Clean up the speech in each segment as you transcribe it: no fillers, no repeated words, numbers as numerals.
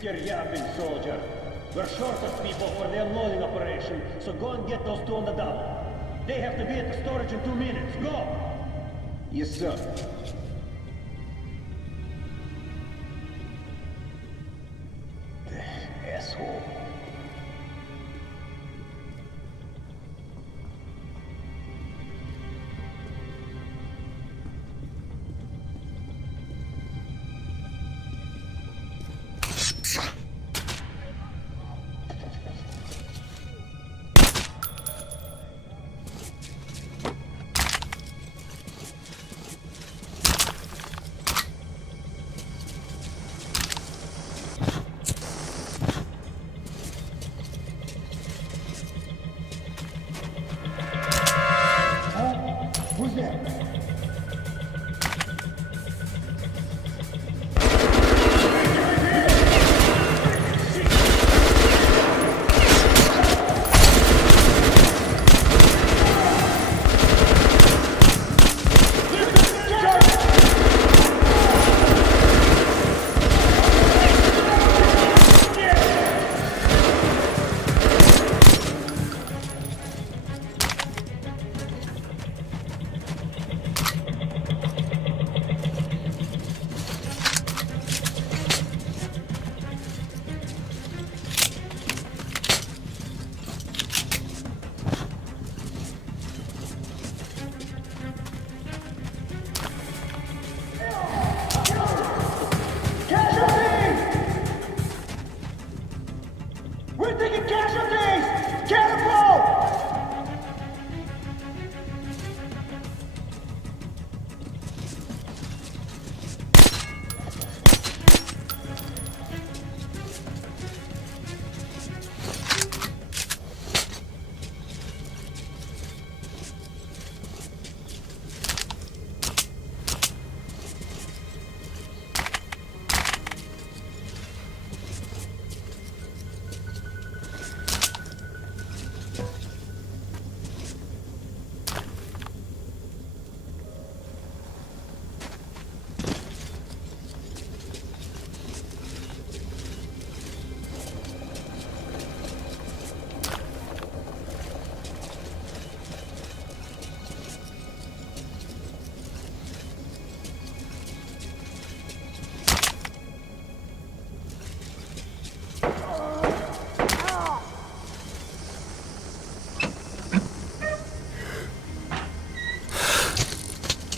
Keep your yapping, soldier. We're short of people for the unloading operation, so go and get those two on the double. They have to be at the storage in 2 minutes. Go! Yes, sir. Asshole. Who's there? We're taking casualties! Careful!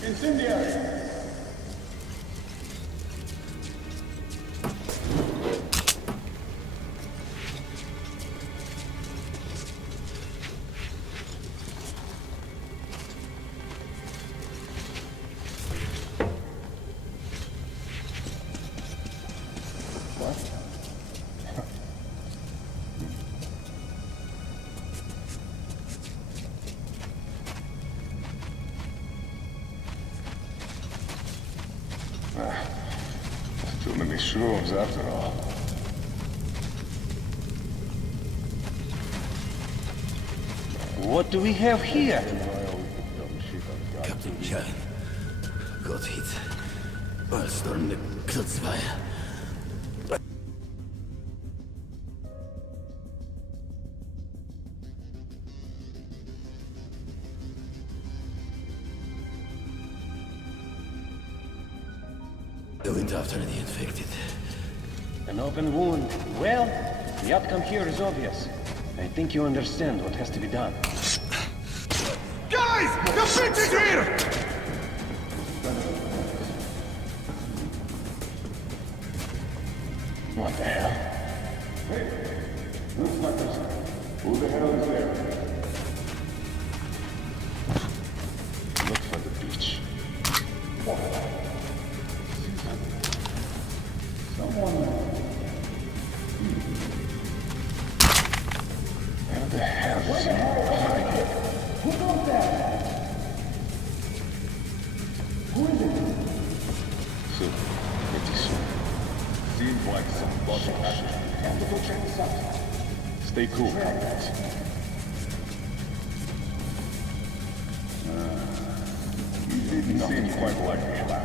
Incendiary! Too many shrooms after all. What do we have here? Captain Chang. Gott hit. Ballstorm K2. They went after the infected. An open wound. Well, the outcome here is obvious. I think you understand what has to be done. Guys! The bitch is here! What the hell? Hey, looks like this. Who the hell is there? Look for the beach. Someone... Where the hell is he? Who wrote that? Who is it? Soon. Pretty soon. Seems like some body action. Have to go check this out. Stay cool, comrades. He didn't seem quite like relax.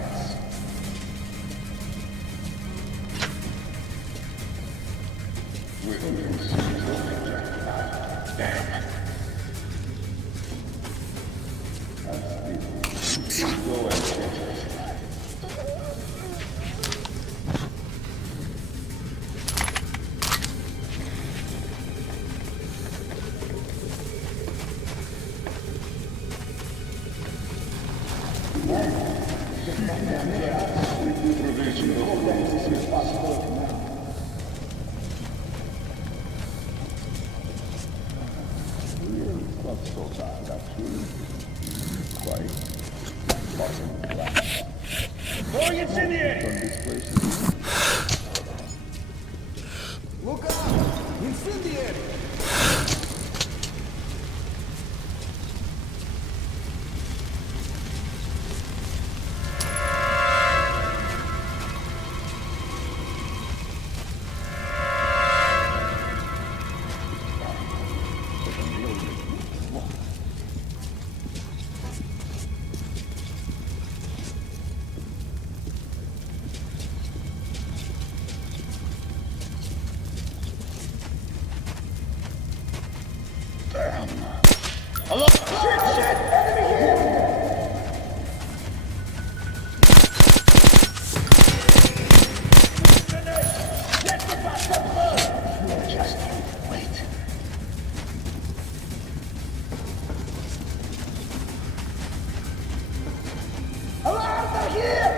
Throwing incendiary! Look out! Incendiary! Hello? Shit! Enemy here! Let's get past that bird! Just wait. Alarm! They're here!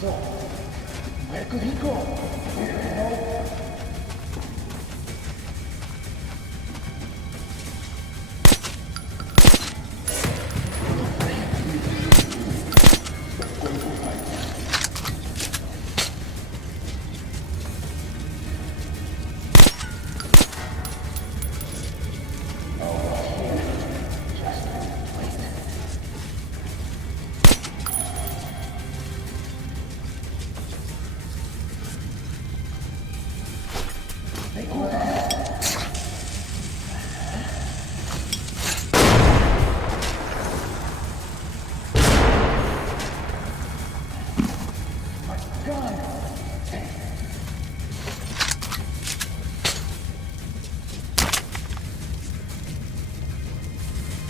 So, where could he go? We don't know.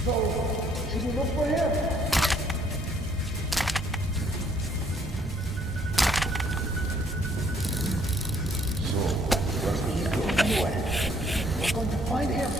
So, should we look for him? So, he's going anywhere. We're going to find him.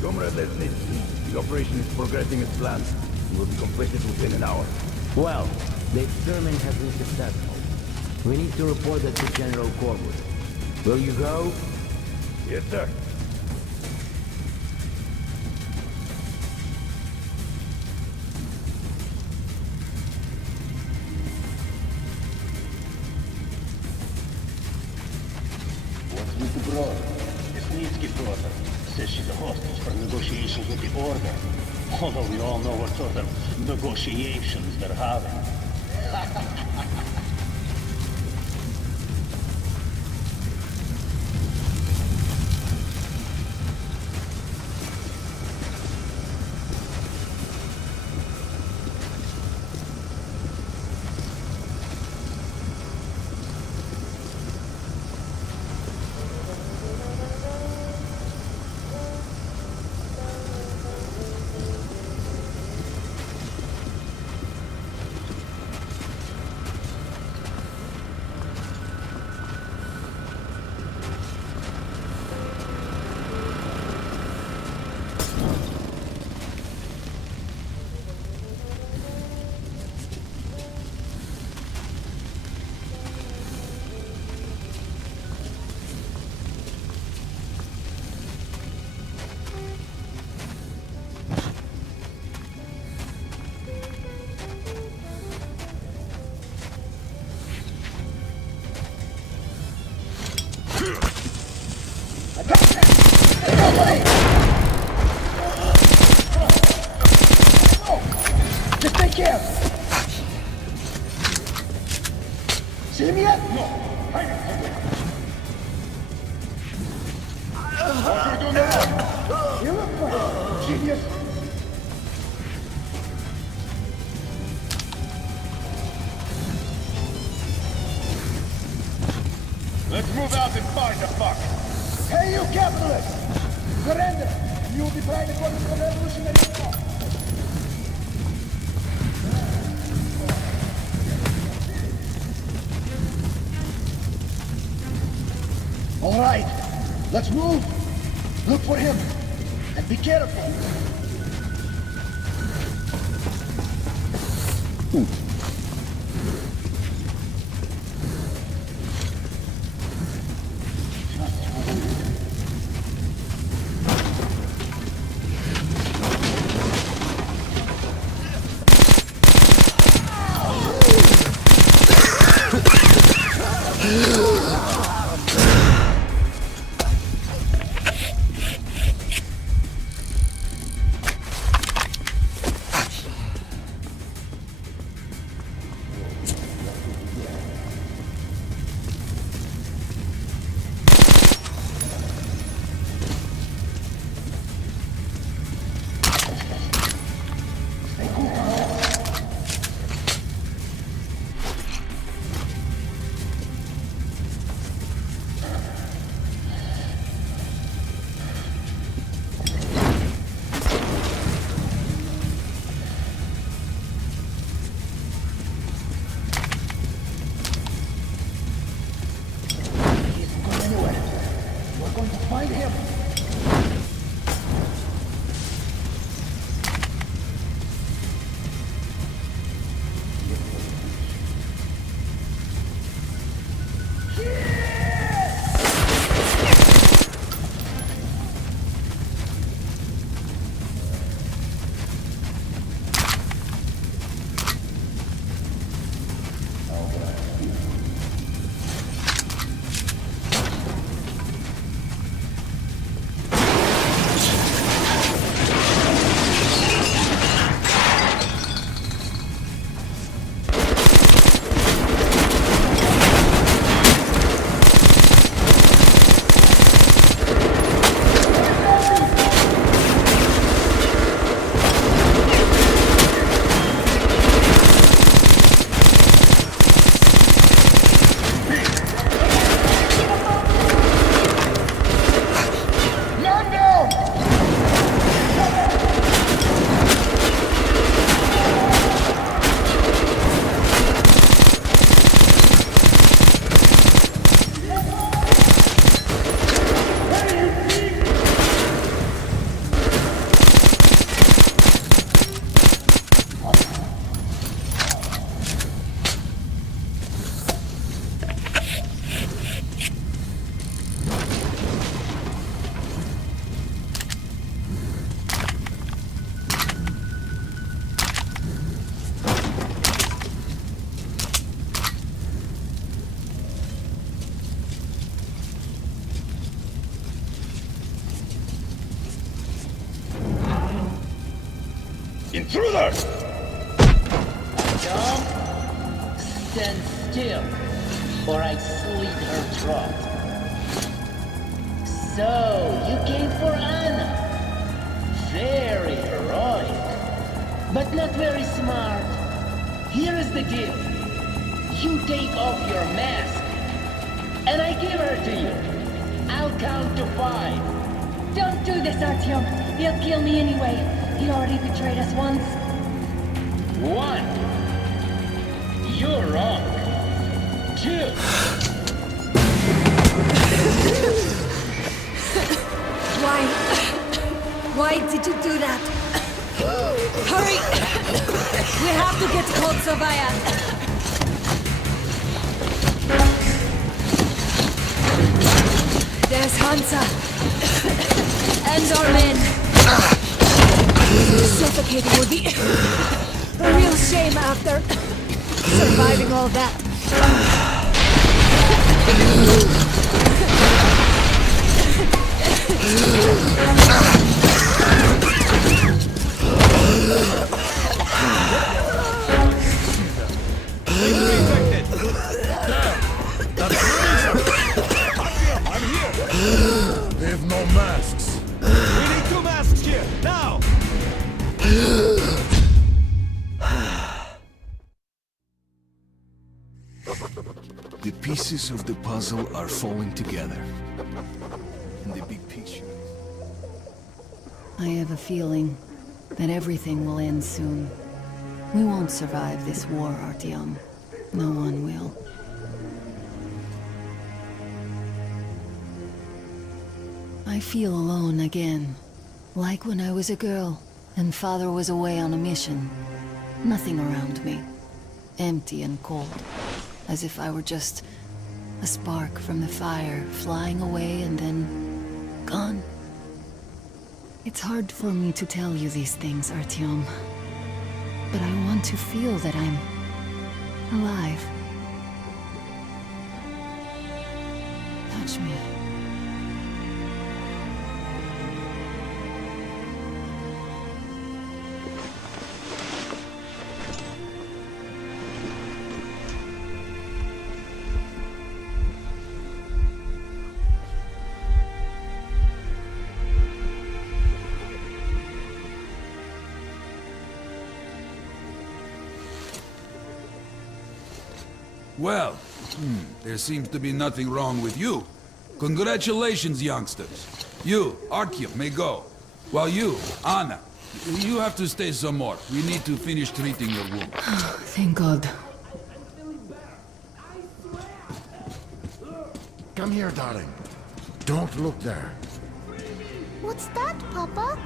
Comrade Leslie, the operation is progressing as planned. It will be completed within an hour. Well, the experiment has been successful. We need to report that to General Corbett. Will you go? Yes, sir. What's with the broad? Snitsky's daughter says she's a hostage for negotiations with the Order. Although we all know what sort of negotiations they're having. way! No! Just take care! See him yet? No. Hang on. What are you doing now? You look for him, genius. Let's move out and find the fuck. Hey, you capitalists! Surrender! You'll be trying according to the revolutionary law. All right, let's move. Look for him, and be careful. Find him! Intruders! Don't stand still, or I slit her throat. So, you came for Anna. Very heroic, but not very smart. Here is the deal. You take off your mask, and I give her to you. I'll count to 5. Don't do this, Artyom. He'll kill me anyway. He already betrayed us once. 1. You're wrong. 2. Why did you do that? Hurry! We have to get to Cold Savaya. There's Hansa. And our men. Suffocating would be a real shame after surviving all that. They have no masks. We need 2 masks here, now! The pieces of the puzzle are falling together. And the big picture. I have a feeling that everything will end soon. We won't survive this war, Artyom. No one will. I feel alone again. Like when I was a girl, and Father was away on a mission. Nothing around me. Empty and cold. As if I were just a spark from the fire, flying away and then gone. It's hard for me to tell you these things, Artyom. But I want to feel that I'm alive. Touch me. Well, there seems to be nothing wrong with you. Congratulations, youngsters. You, Artyom, may go. While you, Anna, you have to stay some more. We need to finish treating your wound. Thank God. Come here, darling. Don't look there. What's that, Papa?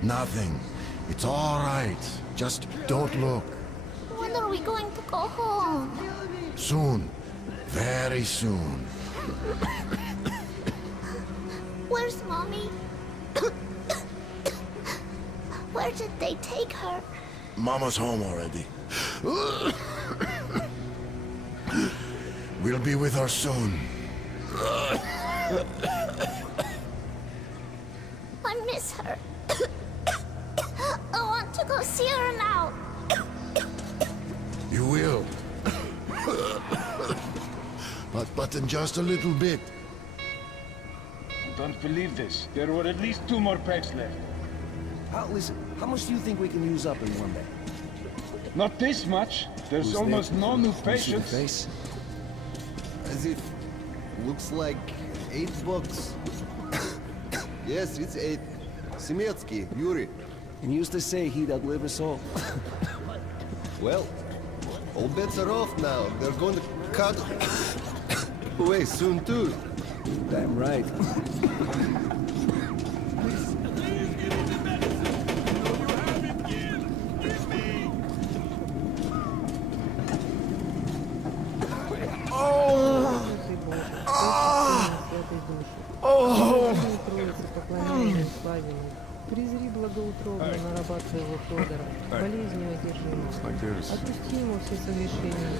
Nothing. It's all right. Just don't look. When are we going to go home? Soon. Very soon. Where's Mommy? Where did they take her? Mama's home already. We'll be with her soon. I miss her. I want to go see her now. You will. But in just a little bit. I don't believe this. There were at least 2 more packs left. Listen, how much do you think we can use up in one day? Not this much. There's almost no new patients. Face? As if... looks like $8. Yes, it's 8. Semetsky, Yuri. And used to say he'd outlive us all. Well, all bets are off now. They're going to cut away soon too. Damn right. Презри благоутробно на раба твоего Федора, болезнью одержимого. Отпусти ему все согрешения.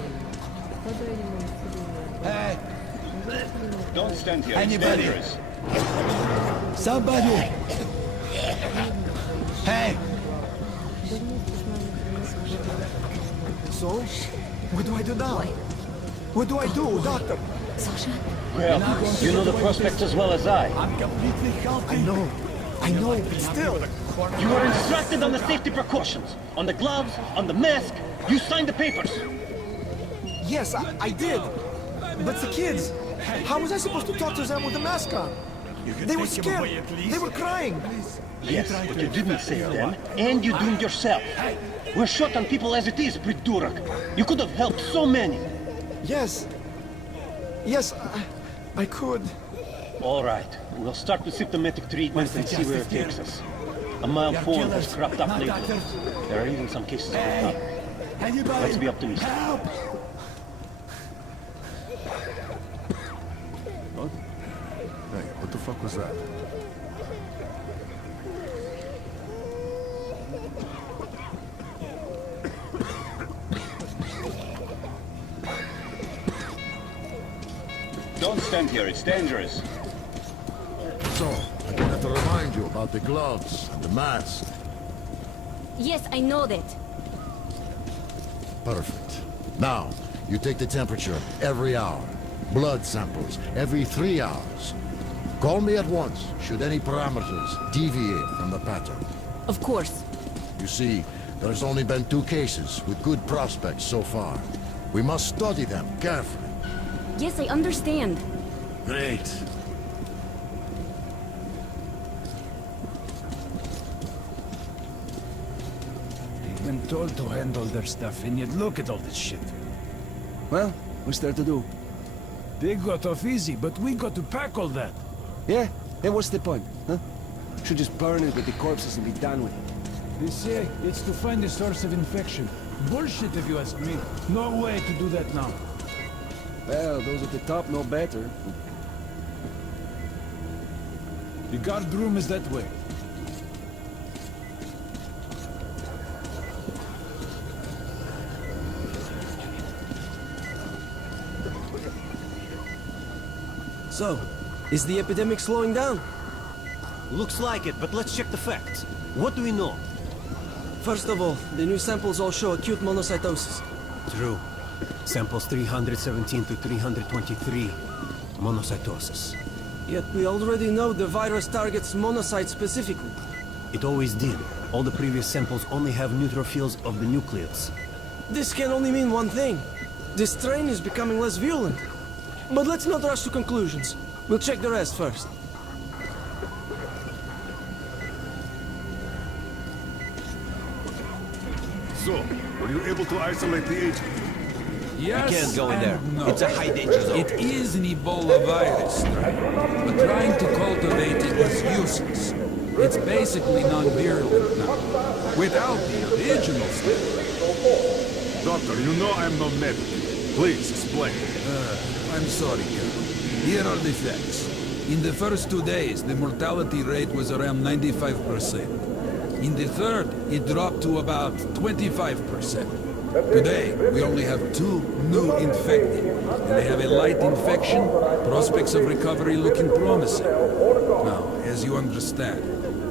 Подай ему исцеление. Don't stand here. It's dangerous. Somebody! Hey! So, what do I do now? What do I do, Doctor? Sasha? Well, you know the prospects as well as I. I'm completely healthy. I know, but still. You were instructed on the safety precautions. On the gloves, on the mask. You signed the papers. Yes, I did. But the kids, how was I supposed to talk to them with the mask on? They were scared. They were crying. Yes, but you didn't save them, and you doomed yourself. We're short on people as it is, Pridurak. You could have helped so many. Yes. Yes, I could. All right, we'll start with symptomatic treatment and see where it takes us. A mild form has cropped up lately. There are even some cases of recovery. Let's be optimistic. Hey, what the fuck was that? Don't stand here, it's dangerous. So, I don't have to remind you about the gloves and the mask. Yes, I know that. Perfect. Now, you take the temperature every hour. Blood samples every 3 hours. Call me at once should any parameters deviate from the pattern. Of course. You see, there's only been 2 cases with good prospects so far. We must study them carefully. Yes, I understand. Great. They've been told to handle their stuff, and yet look at all this shit. Well, what's there to do? They got off easy, but we got to pack all that. Yeah? Then what's the point, huh? Should just burn it with the corpses and be done with it. They say it's to find the source of infection. Bullshit, if you ask me. No way to do that now. Well, those at the top know better. The guard room is that way. So, is the epidemic slowing down? Looks like it, but let's check the facts. What do we know? First of all, the new samples all show acute monocytosis. True. Samples 317 to 323. Monocytosis. Yet we already know the virus targets monocytes specifically. It always did. All the previous samples only have neutrophils of the nucleus. This can only mean one thing. This strain is becoming less virulent. But let's not rush to conclusions. We'll check the rest first. So, were you able to isolate the agent? Yes, We can't go in there. and no. It's a high danger zone. It is an Ebola virus, right? But trying to cultivate it is useless. It's basically non-virulent now. Without the original stuff. Doctor, you know I'm no medic. Please, explain. I'm sorry, Colonel. Here are the facts. In the first 2 days, the mortality rate was around 95%. In the third, it dropped to about 25%. Today, we only have 2 new infected, and they have a light infection, prospects of recovery looking promising. Now, as you understand,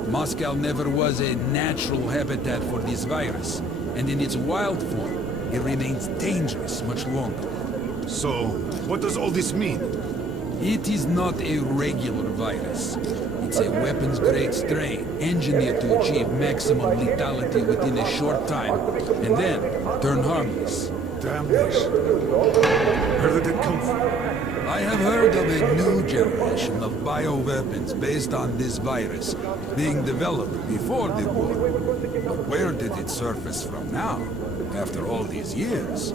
Moscow never was a natural habitat for this virus, and in its wild form, it remains dangerous much longer. So, what does all this mean? It is not a regular virus. It's a weapons-grade strain, engineered to achieve maximum lethality within a short time, and then turn harmless. Damnation. Where did it come from? I have heard of a new generation of bioweapons based on this virus being developed before the war. But where did it surface from now, after all these years?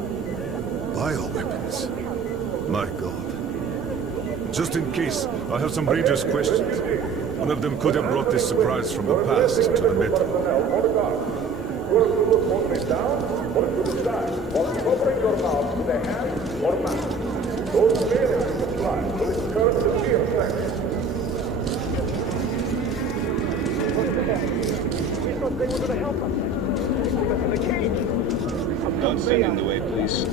Bioweapons. My God. Just in case, I have some Rangers questions. One of them could have brought this surprise from the past to the metro. Don't stand in the way, please.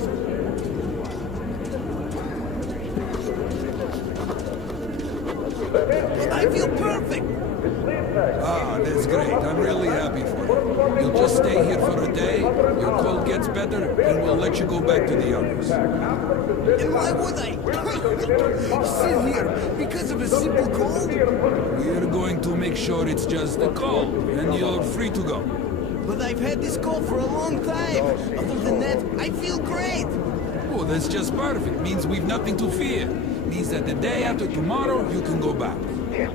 I feel perfect! Ah, that's great. I'm really happy for you. You'll just stay here for a day, your cold gets better, and we'll let you go back to the others. And why would I? Sit here because of a simple cold? We're going to make sure it's just a cold, and you're free to go. But I've had this cold for a long time. Other than that, I feel great. Oh, that's just perfect. Means we've nothing to fear. Means that the day after tomorrow, you can go back.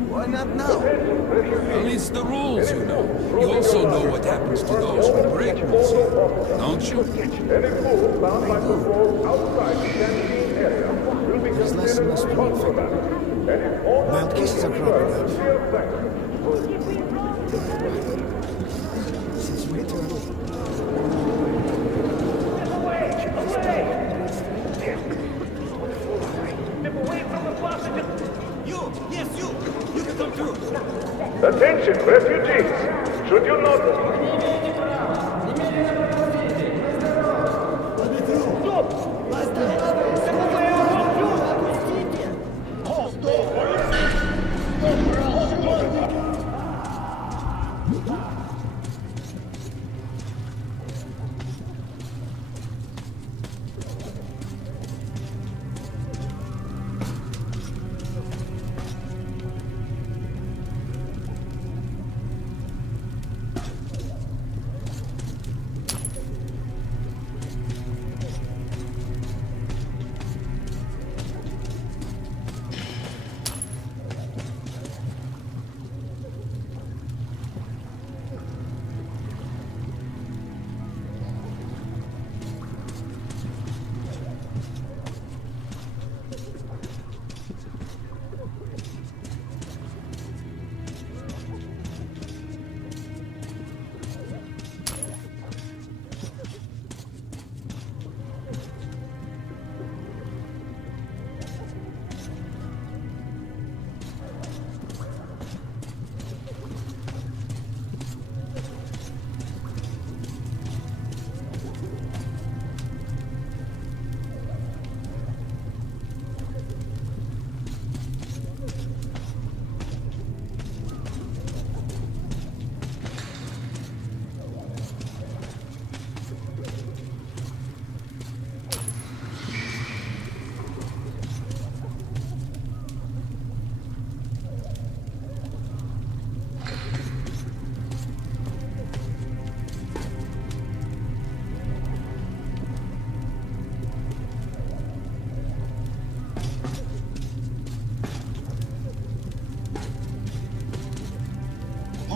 Why not now? Well, it's the rules, you know. You also know what happens to those who break rules here, don't you? There's less and less people infected. Mild cases are cropping up. Since way too early. You can come through. Attention, refugees! Should you not... Stop!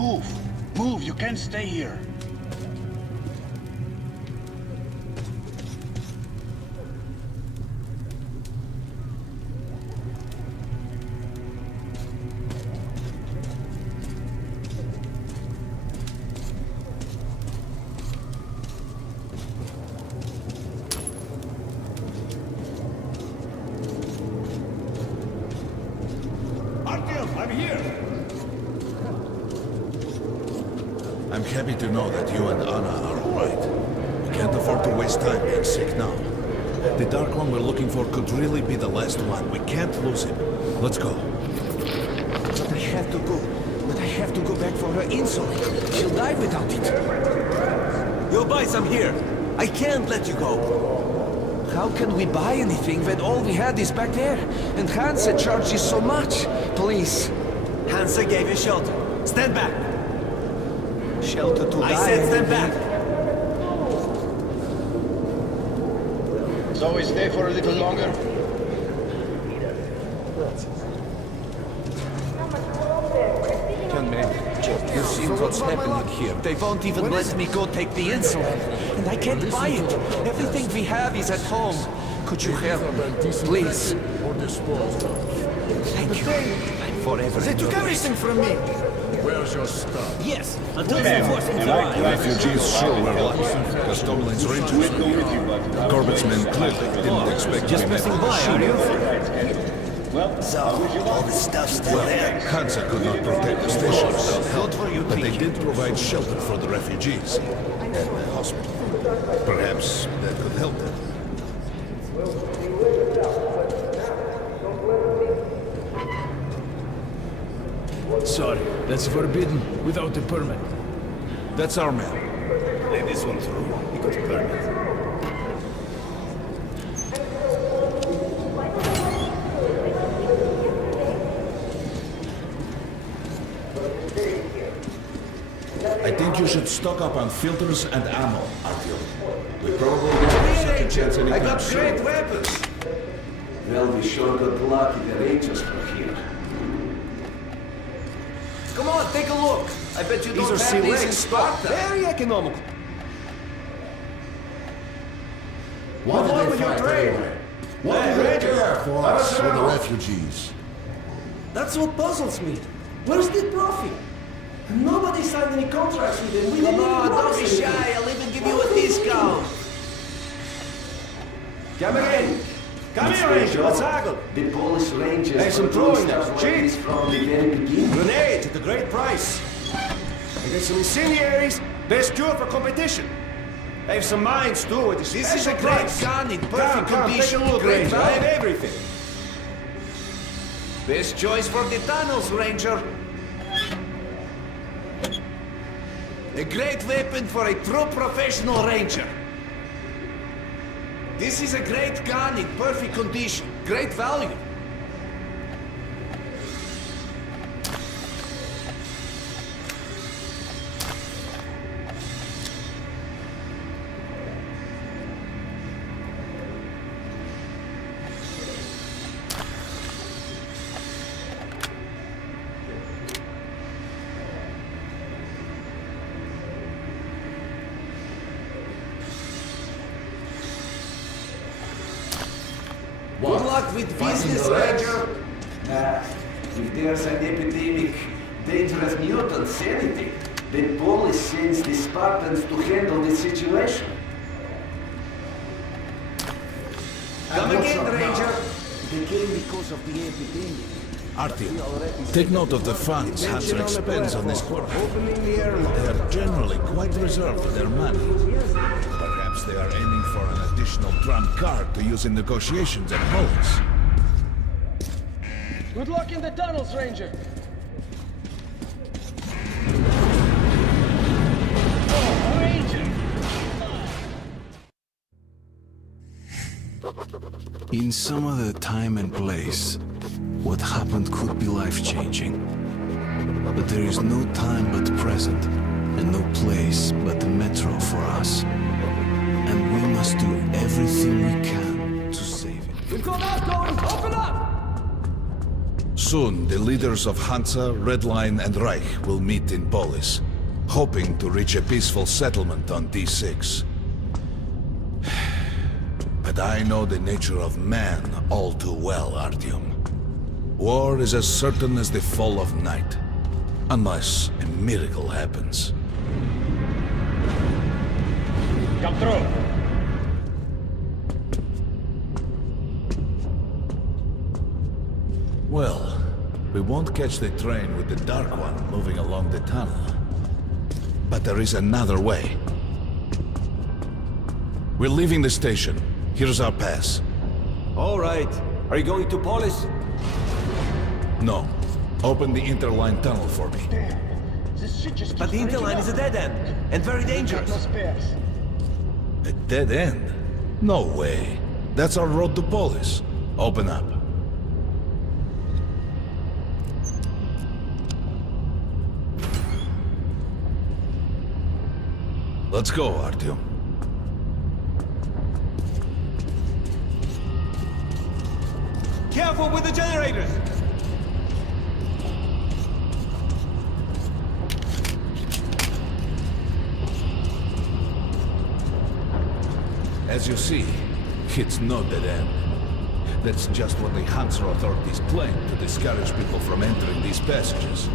Move! Move! You can't stay here! I'm here! I'm happy to know that you and Anna are all right. We can't afford to waste time being sick now. The Dark One we're looking for could really be the last one. We can't lose him. Let's go. But I have to go. But I have to go back for her insulin. She'll die without it. You'll buy some here. I can't let you go. How can we buy anything when all we had is back there? And Hansa charges so much. Please. Hansa gave you shelter. Stand back. Shelter to die. I said stand back. So we stay for a little longer? Young man, you've seen what's happening here. They won't even let me go take the insulin. And I can't buy it. Everything we have is at home. Could you help me, please? Thank you. I'm forever. They took everything from me. Where's your stuff? Yes, until they force me to lie. Refugees sure were lucky. Gastoblin's Rangers. Corbett's men clearly didn't expect Just to be met passing with by, a are shooting. you? So, all the stuff's still there. Hansa could not protect the station without help, Good for you, but they Pete. did provide shelter for the refugees and the hospital. Perhaps that could help them. Sorry, that's forbidden without a permit. That's our man. Let this one through. He got a permit. I think you should stock up on filters and ammo, Artyom. We probably won't have such a chance I anytime got soon. great weapons. Well, we sure got lucky the Rangers were here. Come on, take a look. I bet you don't have these in Sparta. Very economical. Why did they fight anyway? What do they care for us with the refugees? That's what puzzles me. Where's the profit? Nobody signed any contracts with them. We didn't even don't be shy. I'll even give you a discount. Come in. Come here, Ranger. Let's haggle. The Polish Rangers Hey, some throwing now. Cheat. from the very beginning. Grenade at a great price. I got some incendiaries. Best cure for competition. I have some mines too. With this is a great gun in perfect condition. Take a look, Ranger. I have everything. Best choice for the tunnels, Ranger. A great weapon for a true professional ranger. This is a great gun in perfect condition. Great value. Good luck with business, Ranger. If there's an epidemic, dangerous mutants, anything, then Polish sends the Spartans to handle the situation. Come again, Ranger. They came because of the epidemic. Artyom, take note of the funds Hansa expends on this work. Opening the airlock. They are generally quite reserved with their money. Perhaps they are aiming for an additional trump card to use in negotiations and votes. Good luck in the tunnels, Ranger. In some other time and place, what happened could be life-changing. But there is no time but present, and no place but the metro for us. And we must do everything we can to save it. We've got outgoing! Open up! Soon, the leaders of Hansa, Red Line, and Reich will meet in Polis, hoping to reach a peaceful settlement on D6. But I know the nature of man all too well, Artyom. War is as certain as the fall of night, unless a miracle happens. Come through! Well, we won't catch the train with the Dark One moving along the tunnel. But there is another way. We're leaving the station. Here's our pass. All right. Are you going to Polis? No. Open the interline tunnel for me. But the interline is a dead end, and very dangerous. A dead end? No way. That's our road to Polis. Open up. Let's go, Artyom. Careful with the generators! As you see, it's no dead end. That's just what the Hansa authorities claim to discourage people from entering these passages.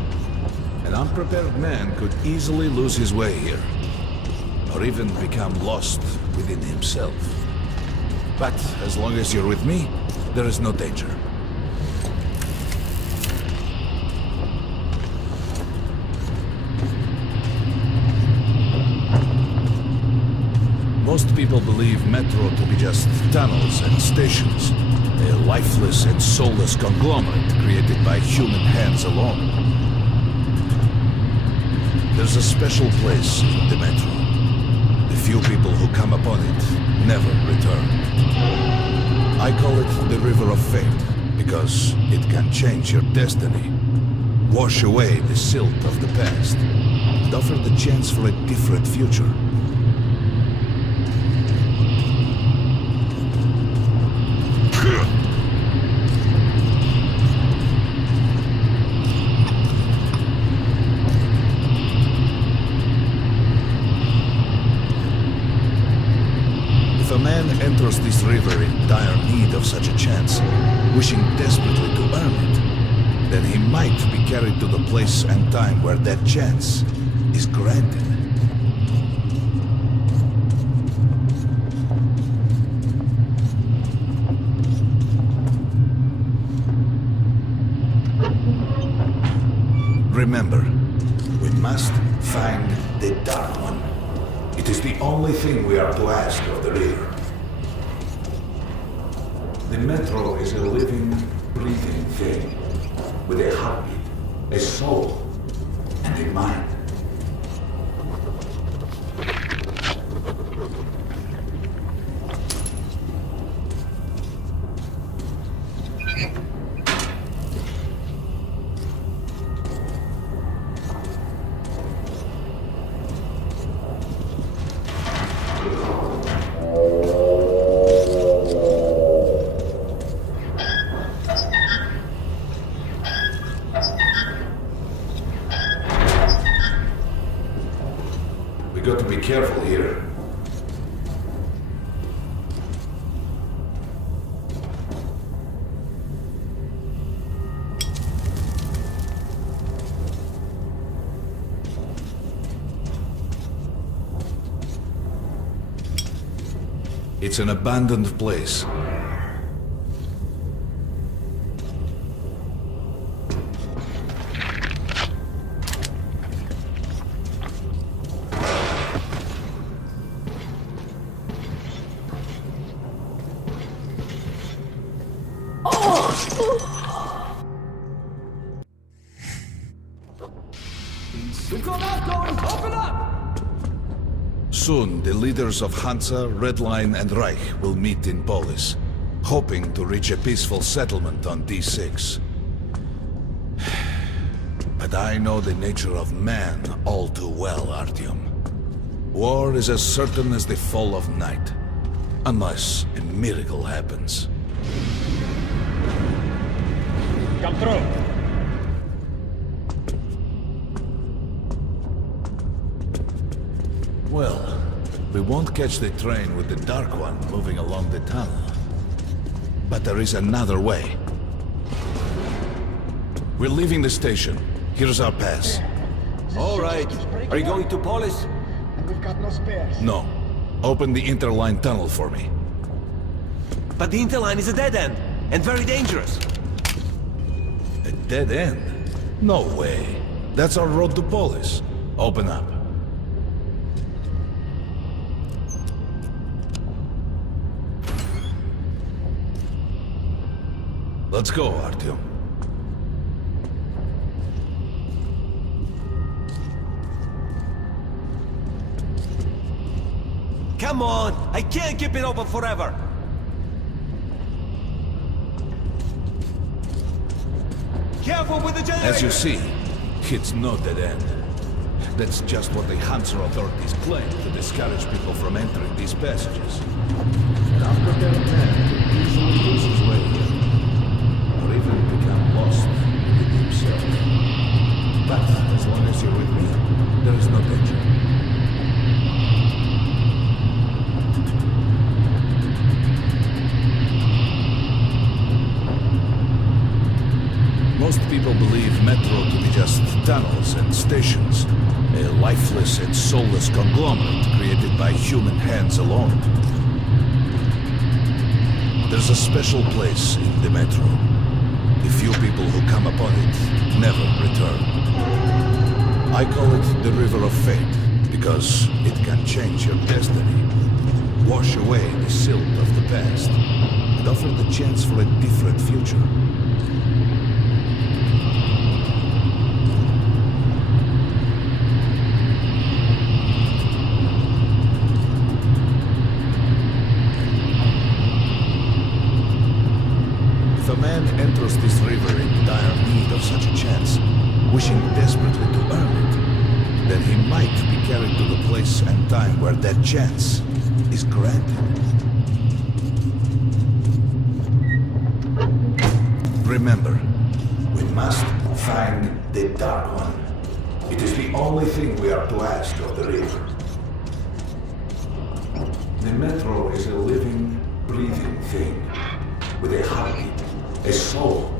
An unprepared man could easily lose his way here, or even become lost within himself. But as long as you're with me, there is no danger. Most people believe metro to be just tunnels and stations, a lifeless and soulless conglomerate created by human hands alone. There's a special place in the metro. The few people who come upon it never return. I call it the River of Fate, because it can change your destiny, wash away the silt of the past, and offer the chance for a different future. If a man enters this river in dire need of such a chance, wishing desperately to earn it, then he might be carried to the place and time where that chance is granted. Remember, we must find the Dark One. It is the only thing we are to ask of the river. The metro is a living, breathing thing, with a heartbeat, a soul, and a mind. We got to be careful here. It's an abandoned place. We've got outgoing! Open up! Soon, the leaders of Hansa, Red Line, and Reich will meet in Polis, hoping to reach a peaceful settlement on D6. But I know the nature of man all too well, Artyom. War is as certain as the fall of night, unless a miracle happens. Come through! Well, we won't catch the train with the Dark One moving along the tunnel. But there is another way. We're leaving the station. Here's our pass. All right. Are you going to Polis? We've got no spares. No. Open the interline tunnel for me. But the interline is a dead end, and very dangerous. A dead end? No way. That's our road to Polis. Open up. Let's go, Artyom. Come on! I can't keep it open forever! Careful with the generator! As you see, it's no dead end. That's just what the Hansa authorities claim to discourage people from entering these passages. An unprepared man could easily lose his way here, or even become lost within himself. But as long as you're with me, there is no danger. Most people believe metro to be just tunnels and stations, a lifeless and soulless conglomerate created by human hands alone. There's a special place in the metro. The few people who come upon it never return. I call it the River of Fate, because it can change your destiny, wash away the silt of the past, and offer the chance for a different future. If a man enters this river in dire need of such a chance, wishing desperately to earn it, then he might be carried to the place and time where that chance is granted. Remember, we must find the Dark One. It is the only thing we are to ask of the river. The metro is a living, breathing thing, with a heartbeat, a soul,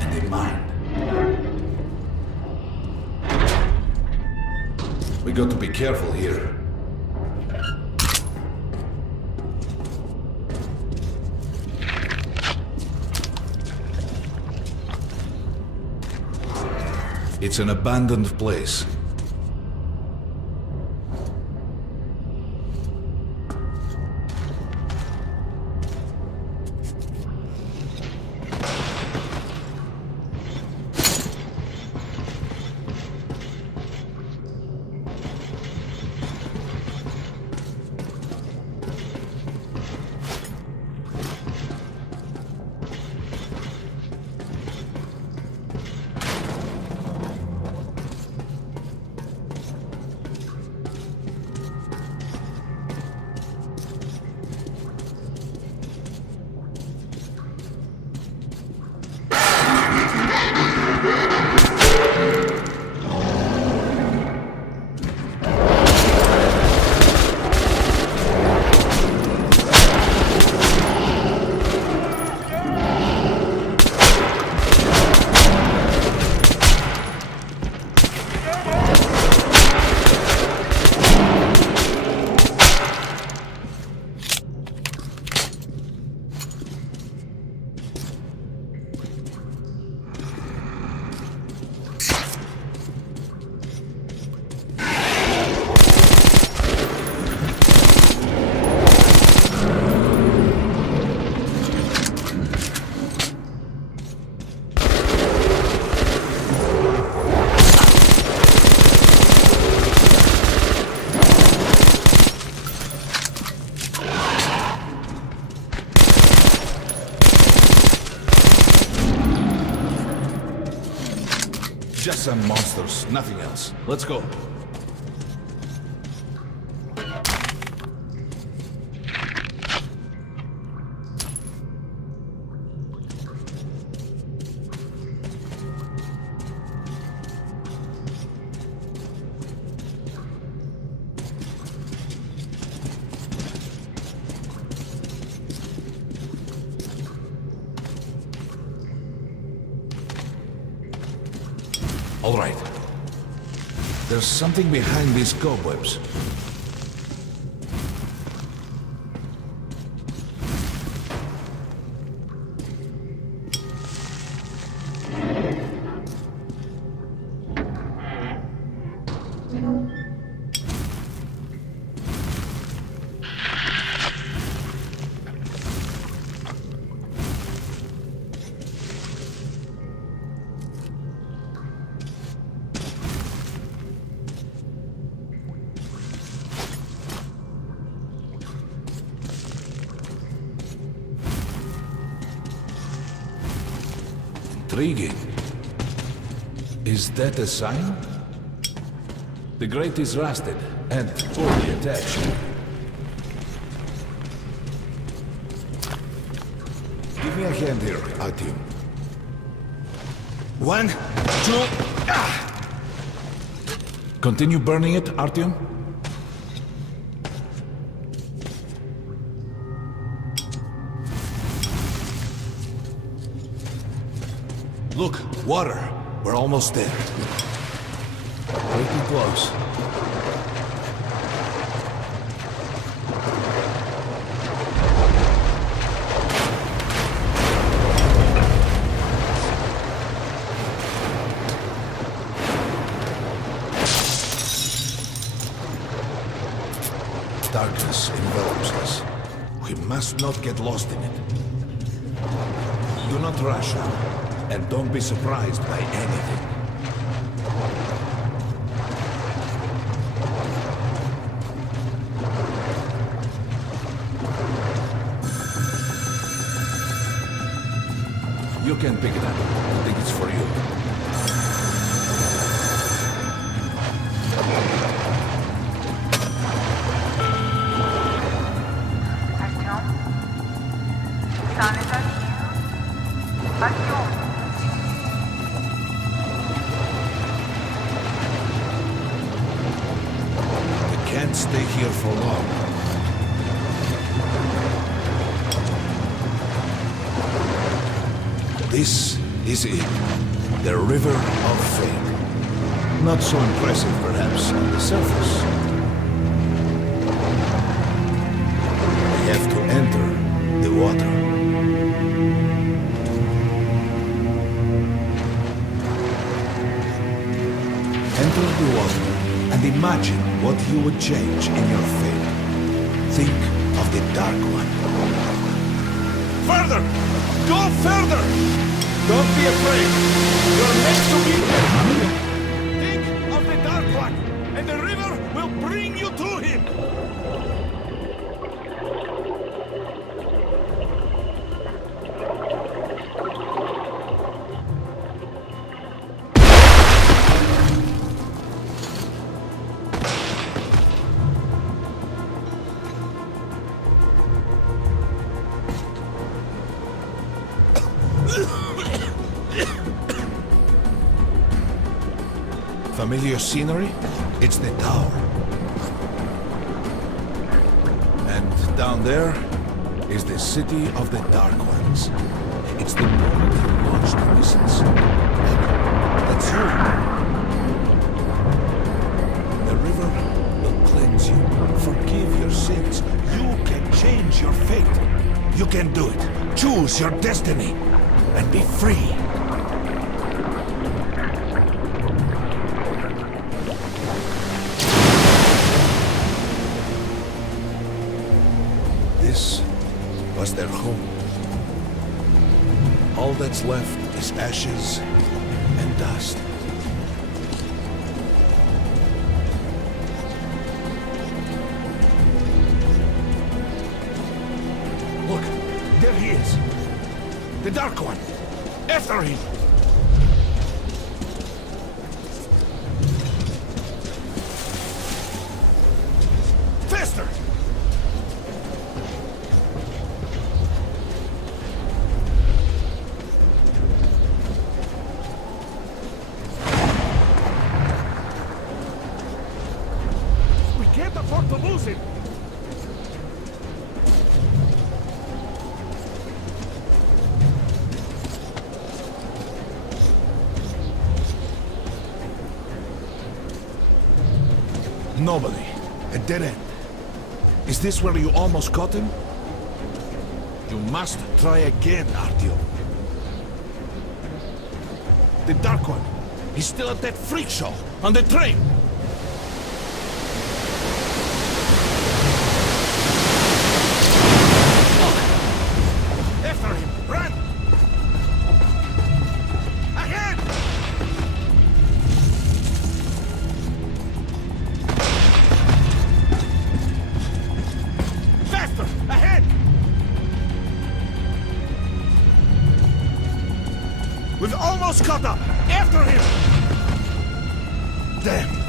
and a mind. We got to be careful here. It's an abandoned place. Just some monsters, nothing else. Let's go. All right. There's something behind these cobwebs. Intriguing. Is that a sign? The grate is rusted and poorly attached. Give me a hand here, Artyom. 1, 2, Continue burning it, Artyom. Look, water. We're almost there. Pretty close. Darkness envelops us. We must not get lost in it. Do not rush now. And don't be surprised by anything. You can pick it up. I think it's for you. Can't stay here for long. This is it. The River of Fate. Not so impressive, perhaps, on the surface. We have to enter the water. Enter the water. And imagine what you would change in your fate. Think of the Dark One. Further! Go further! Don't be afraid. You're meant to be there. Think of the Dark One, and the river will bring you to him. Familiar scenery? It's the tower. And down there is the city of the Dark Ones. It's the point you launched the missiles. And that's you. The river will cleanse you, forgive your sins. You can change your fate. You can do it. Choose your destiny and be free. This was their home. All that's left is ashes and dust. Look, there he is. The Dark One. After him. Faster! We can't afford to lose him! Nobody. A dead end. Is this where you almost caught him? You must try again, Artyom. The Dark One. He's still at that freak show on the train. After him! Run! Ahead! Faster! Ahead! We've almost caught up! After him! Damn!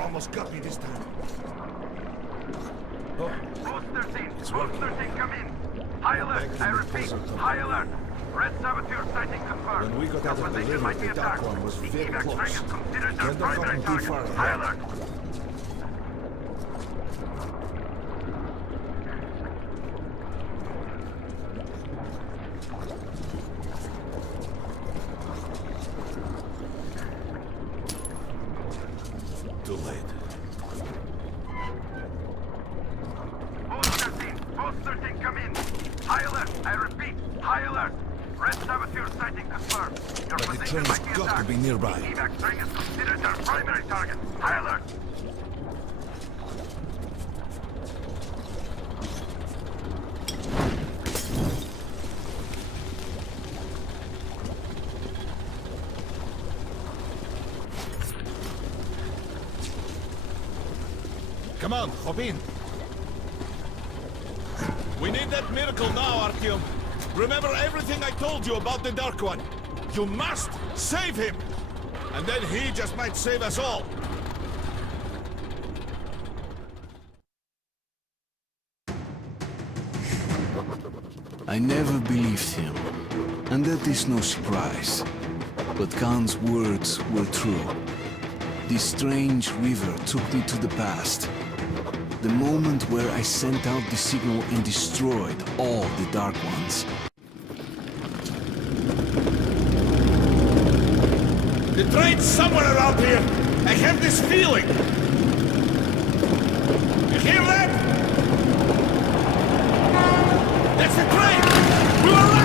Almost got me this time. Oh. Post 13! Post 13, come in! High alert! I repeat, high alert! Red Saboteur sighting confirmed. When we got out of the river, the Dark One was very close. Can't have gotten too far ahead. High alert! Too late. Post 13, come in! High alert! I repeat, high alert! Red Saboteur sighting confirmed. Your But the position train's might be got attacked. to be nearby. The evac train is considered our primary target. High alert! Come on, hop in. We need that miracle now, Artyom. Remember everything I told you about the Dark One. You must save him. And then he just might save us all. I never believed him, and that is no surprise. But Khan's words were true. This strange river took me to the past. The moment where I sent out the signal and destroyed all the Dark Ones. The train's somewhere around here. I have this feeling. You hear that? That's the train! We were right!